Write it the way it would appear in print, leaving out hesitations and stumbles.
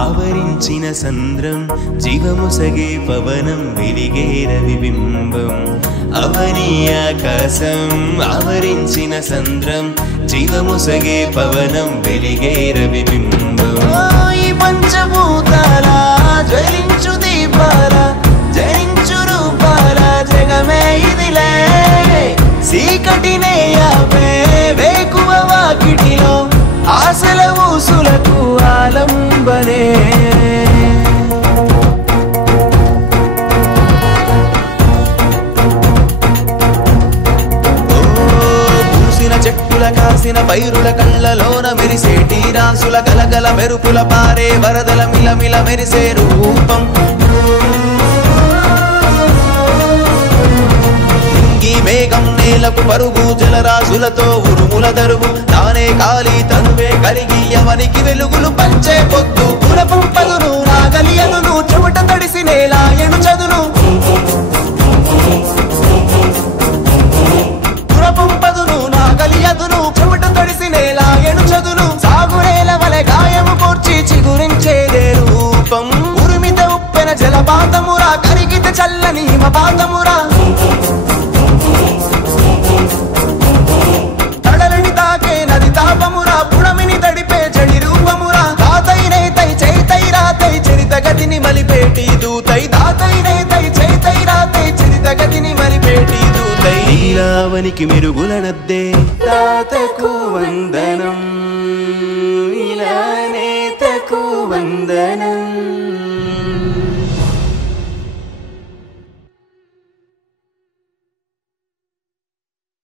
ఆవరించిన సంద్రం జీవముసగే పవనం వెలిగే రవిబింబం అవని ఆకాశం ఆవరించిన సంద్రం జీవముసగే పవనం వెలిగే రవిబింబం ఈ పంచభూతాల జ్వలించు దీపాల జరించు రూపాల జగమే ఇదిలే చీకటినే యాపే వేకువ వాకిటిలో ఆశల ఊసులకు ఆలంబనే పూసిన చెట్టుల కాసిన పైరుల కళ్ళలోన మెరిసేటి రాసుల గలగల మెరుపుల పారే వరదల మిలమిల మెరిసే రూపం మేఘం నేలకు పరుగు జలరాశులతో ఉరుముల దరువు తానే కాలి తనువే కరిగి ఎవనికి వెలుగులు పంచే పొద్దు పురపంపదును నాగలియదును చెమట తడిసి నేలాయను చదును పురపంపదును నాగలియదును చెమట తడిసి నేలాయను చదును సాగునేల వలె గాయము కోర్చి చిగురించేదే రూపం ఉరిమిత ఉప్పెన జలపాతమురా కరిగిత చల్లని హిమపాతమురా తడలని తాకే నది తాపమురా పుడమిని తడిపే జడి రూపమురా తాతైనై తై చైతై రాతై చరిత గతిని మలిపేటి దూతై తాతైనై తై చైతై రాతై చరిత గతిని మలిపేటి దూతై నీలావనికి మెరుగుల నద్దే తాతకు వందనం